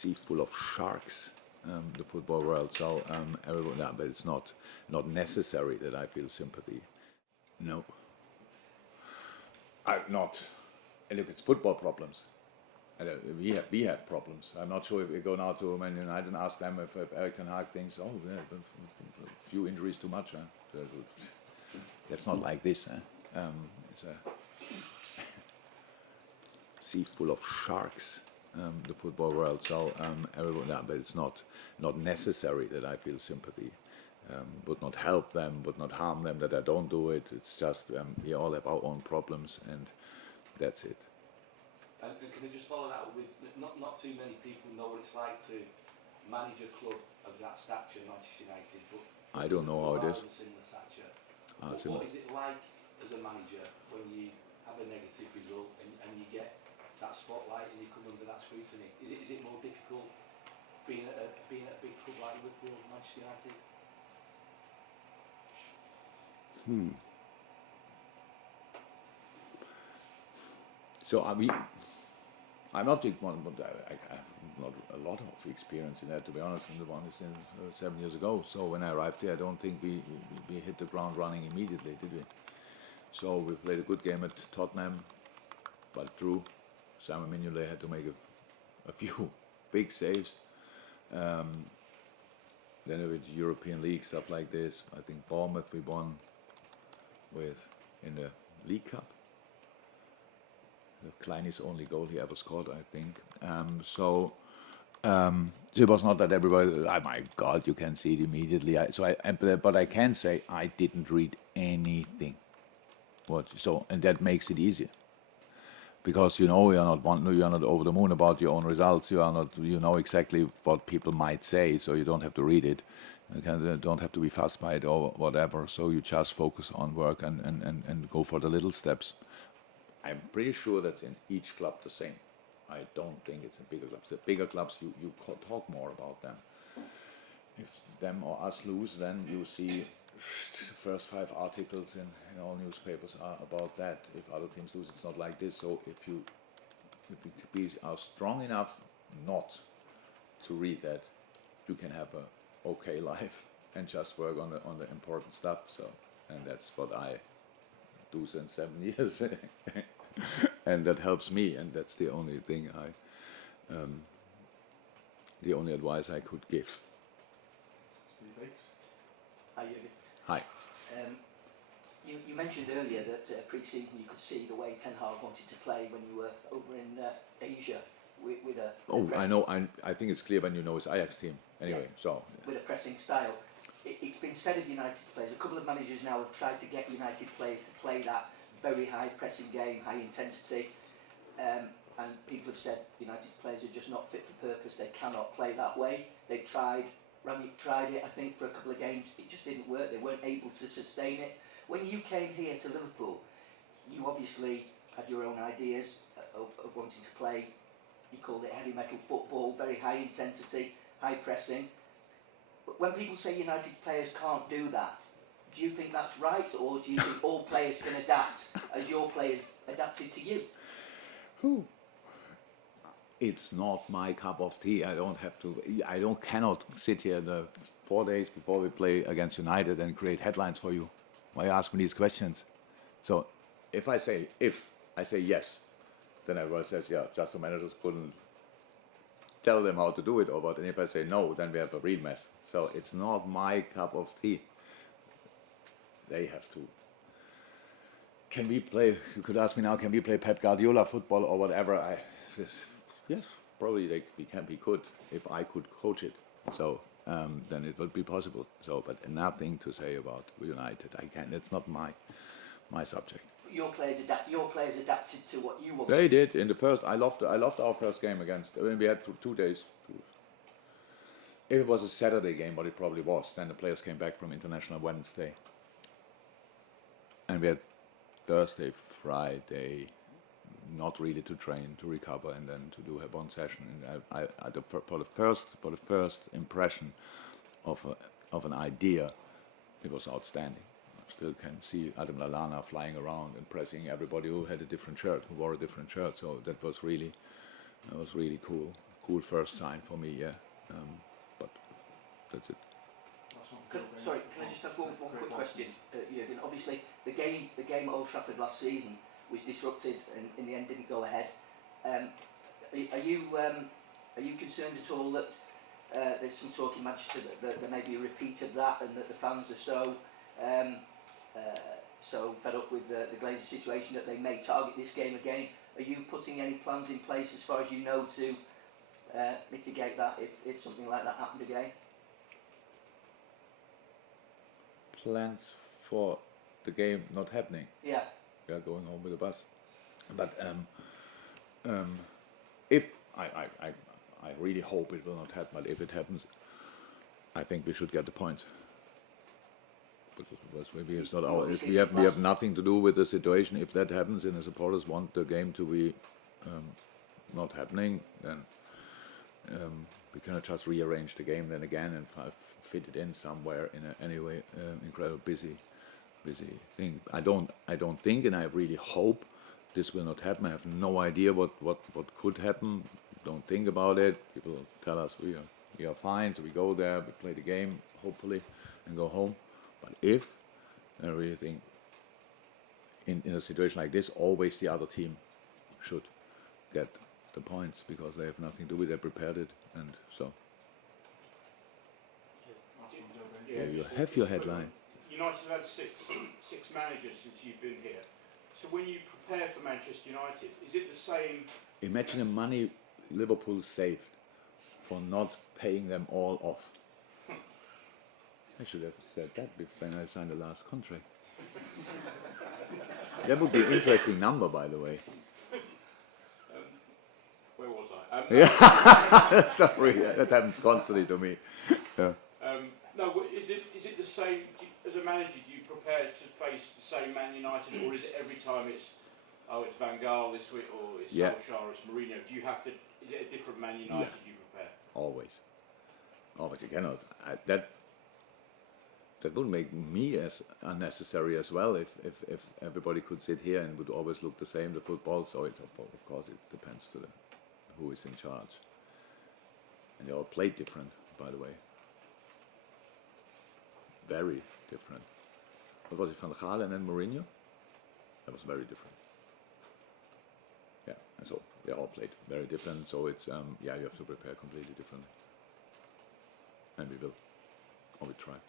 sea full of sharks, the football world. So everyone, no, but it's not necessary that I feel sympathy. No, I'm not. And look, it's football problems. And we have problems. I'm not sure if we go now to Man United and ask them if Erik ten Hag thinks, oh, yeah, a few injuries too much. That's not like this. It's a sea full of sharks, the football world. So everyone, no, but it's not necessary that I feel sympathy. Would not help them, would not harm them that I don't do it. It's just we all have our own problems, and that's it. And can I just follow that up with not too many people know what it's like to manage a club of that stature, Manchester United, but I don't know how it is. Similar stature. Similar. What is it like as a manager when you have a negative result and you get that spotlight and you come under that scrutiny? Is it more difficult being at a big club like Liverpool, Manchester United? So I'm not big one, but I have not a lot of experience in that, to be honest. And the one is 7 years ago. So when I arrived here, I don't think we hit the ground running immediately, did we? So we played a good game at Tottenham, but drew. Simon Mignolet had to make a few big saves. Then with European League, stuff like this. I think Bournemouth we won in the League Cup. Klein's only goal he ever scored, I think. So it was not that everybody, oh my God, you can see it immediately. But I can say I didn't read anything. And that makes it easier. Because you're not over the moon about your own results. You know exactly what people might say, so you don't have to read it. You don't have to be fussed by it or whatever. So you just focus on work and go for the little steps. I'm pretty sure that's in each club the same. I don't think it's in bigger clubs. The bigger clubs, you talk more about them. If them or us lose, then you see the first 5 articles in all newspapers are about that. If other teams lose, it's not like this. So if we are strong enough not to read that, you can have a okay life and just work on the important stuff. So, and that's what I do since 7 years, and that helps me. And that's the only thing the only advice I could give. Steve Bates. Hi, Jurgen. Hi. You mentioned earlier that pre-season you could see the way Ten Hag wanted to play when you were over in Asia with a. Oh, I know. I think it's clear when you know his Ajax team. Anyway, yeah, so. With a pressing style. It's been said of United players, a couple of managers now have tried to get United players to play that very high pressing game, high intensity, and people have said United players are just not fit for purpose, they cannot play that way. They've tried, Rangnick tried it I think for a couple of games, it just didn't work, they weren't able to sustain it. When you came here to Liverpool, you obviously had your own ideas of wanting to play, you called it heavy metal football, very high intensity, high pressing. When people say United players can't do that, do you think that's right, or do you think all players can adapt as your players adapted to you? It's not my cup of tea. Cannot sit here the 4 days before we play against United and create headlines for you. Why you ask me these questions? So if I say yes, then everyone says, yeah, just the managers couldn't tell them how to do it or what. And if I say no, then we have a real mess. So it's not my cup of tea. They have to. Can we play? You could ask me now. Can we play Pep Guardiola football or whatever? Yes, probably we could if I could coach it. So then it would be possible. So, but nothing to say about United. I can't. It's not my subject. Your players adapted to what you wanted. They did in the first. I loved our first game against. I mean, we had 2 days. If it was a Saturday game, what it probably was, then the players came back from international Wednesday, and we had Thursday, Friday, not really to train, to recover, and then to do one session. And for the first impression of an idea, it was outstanding. Still can see Adam Lallana flying around and pressing everybody who had a different shirt, who wore a different shirt. So that was really cool cool first sign for me. Yeah, but that's it. Sorry, can I just have one quick question, Jurgen? Obviously, the game at Old Trafford last season was disrupted and in the end didn't go ahead. Are you concerned at all that there's some talk in Manchester that there may be a repeat of that, and that the fans are so fed up with the Glazers situation that they may target this game again? Are you putting any plans in place, as far as you know, to mitigate that if something like that happened again? Plans for the game not happening. Yeah. We are going home with the bus. But if I really hope it will not happen, but if it happens, I think we should get the points. Because maybe it's not our. If we have nothing to do with the situation. If that happens, and the supporters want the game to be not happening, then we cannot just rearrange the game then again and fit it in somewhere in a anyway incredible busy thing. I don't think, and I really hope this will not happen. I have no idea what could happen. Don't think about it. People tell us we are fine, so we go there, we play the game, hopefully, and go home. But if I really think in a situation like this, always the other team should get the points because they have nothing to do with it. They prepared it, and so. Yeah, you have your headline. United have had six managers since you've been here. So when you prepare for Manchester United, is it the same? Imagine the money Liverpool saved for not paying them all off. I should have said that when I signed the last contract. That would be an interesting number, by the way. Where was I? Yeah, sorry, that happens constantly to me. Yeah. No, is it the same? As a manager, do you prepare to face the same Man United, or is it every time it's Van Gaal this week, or it's Solskjaer, or it's Mourinho? Do you have to? Is it a different Man United you prepare? Always. You cannot. That would make me as unnecessary as well if everybody could sit here and would always look the same, the football. So it's, of course it depends to who is in charge. And they all played different, by the way. Very different. What was it, Van Gaal and then Mourinho? That was very different. Yeah, and so they all played very different. So it's you have to prepare completely differently. And we will, or we try.